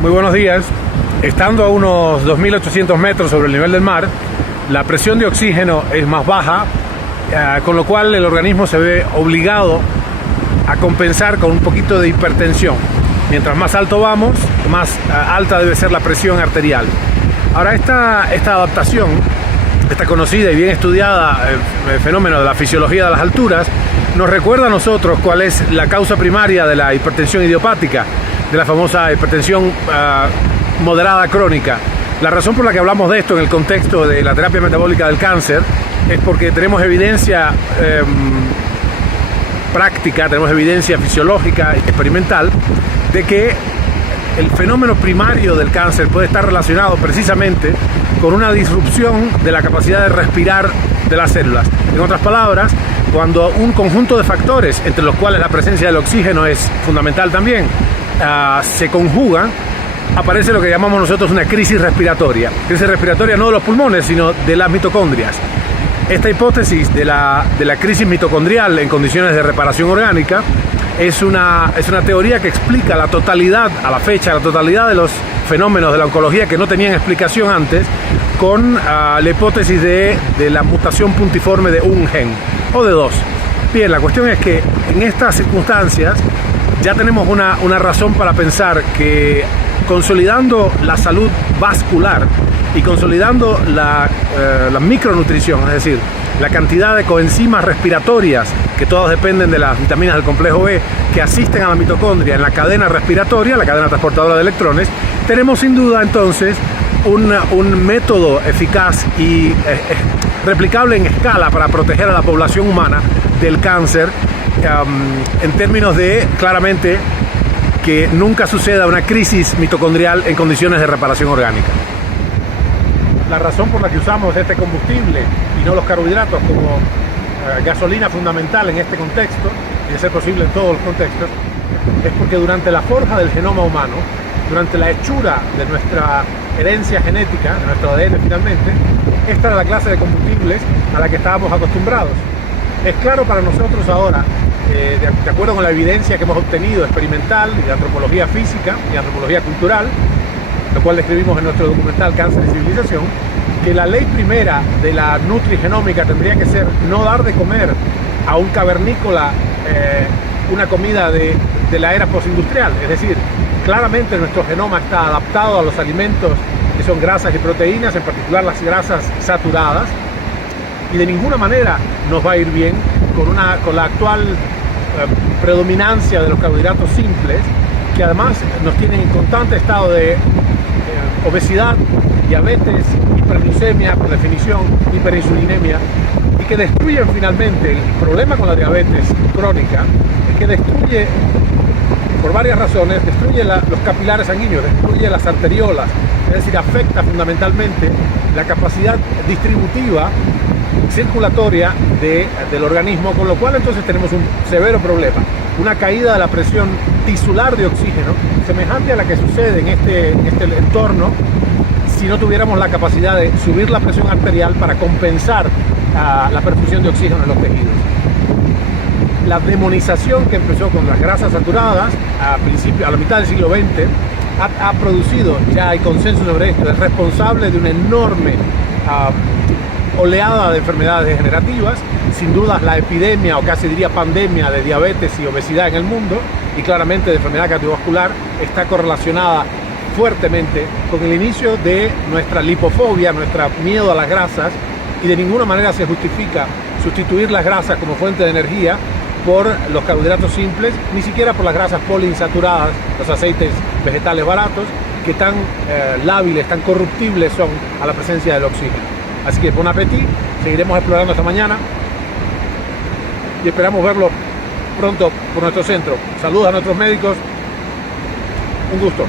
Muy buenos días. Estando a unos 2.800 metros sobre el nivel del mar, la presión de oxígeno es más baja, con lo cual el organismo se ve obligado a compensar con un poquito de hipertensión. Mientras más alto vamos, más alta debe ser la presión arterial. Ahora, esta adaptación, esta conocida y bien estudiada fenómeno de la fisiología de las alturas, nos recuerda a nosotros cuál es la causa primaria de la hipertensión idiopática, de la famosa hipertensión moderada crónica. La razón por la que hablamos de esto en el contexto de la terapia metabólica del cáncer es porque tenemos evidencia práctica, tenemos evidencia fisiológica y experimental de que el fenómeno primario del cáncer puede estar relacionado precisamente con una disrupción de la capacidad de respirar de las células. En otras palabras, cuando un conjunto de factores, entre los cuales la presencia del oxígeno es fundamental también, se conjugan, aparece lo que llamamos nosotros una crisis respiratoria. Crisis respiratoria no de los pulmones, sino de las mitocondrias. Esta hipótesis de la crisis mitocondrial en condiciones de reparación orgánica es una teoría que explica la totalidad, a la fecha, la totalidad de los fenómenos de la oncología que no tenían explicación antes, con la hipótesis de la mutación puntiforme de un gen, o de dos. Bien, la cuestión es que en estas circunstancias ya tenemos una razón para pensar que consolidando la salud vascular y consolidando la micronutrición, es decir, la cantidad de coenzimas respiratorias, que todas dependen de las vitaminas del complejo B, que asisten a la mitocondria en la cadena respiratoria, la cadena transportadora de electrones, tenemos sin duda entonces un método eficaz y replicable en escala para proteger a la población humana del cáncer, en términos de, claramente, que nunca suceda una crisis mitocondrial en condiciones de reparación orgánica. La razón por la que usamos este combustible y no los carbohidratos como gasolina fundamental en este contexto, y de ser posible en todos los contextos, es porque durante la forja del genoma humano, durante la hechura de nuestra herencia genética, de nuestro ADN finalmente, esta era la clase de combustibles a la que estábamos acostumbrados. Es claro para nosotros ahora, de acuerdo con la evidencia que hemos obtenido experimental y de antropología física y antropología cultural, lo cual describimos en nuestro documental Cáncer y Civilización, que la ley primera de la nutrigenómica tendría que ser no dar de comer a un cavernícola una comida de la era postindustrial. Es decir, claramente nuestro genoma está adaptado a los alimentos que son grasas y proteínas, en particular las grasas saturadas, y de ninguna manera nos va a ir bien con la actual predominancia de los carbohidratos simples, que además nos tienen en constante estado de obesidad, diabetes, hiperglucemia, por definición, hiperinsulinemia, y que destruyen finalmente. El problema con la diabetes crónica es que destruye, por varias razones, destruye los capilares sanguíneos, destruye las arteriolas, es decir, afecta fundamentalmente la capacidad distributiva circulatoria del organismo, con lo cual entonces tenemos un severo problema, una caída de la presión tisular de oxígeno semejante a la que sucede en este entorno si no tuviéramos la capacidad de subir la presión arterial para compensar la perfusión de oxígeno en los tejidos. La demonización que empezó con las grasas saturadas a la mitad del siglo XX ha producido, ya hay consenso sobre esto, es responsable de una enorme oleada de enfermedades degenerativas, sin dudas la epidemia o casi diría pandemia de diabetes y obesidad en el mundo, y claramente de enfermedad cardiovascular está correlacionada fuertemente con el inicio de nuestra lipofobia, nuestro miedo a las grasas, y de ninguna manera se justifica sustituir las grasas como fuente de energía por los carbohidratos simples, ni siquiera por las grasas poliinsaturadas, los aceites vegetales baratos, que tan lábiles, tan corruptibles son a la presencia del oxígeno. Así que bon appétit, seguiremos explorando esta mañana y esperamos verlo pronto por nuestro centro. Saludos a nuestros médicos, un gusto.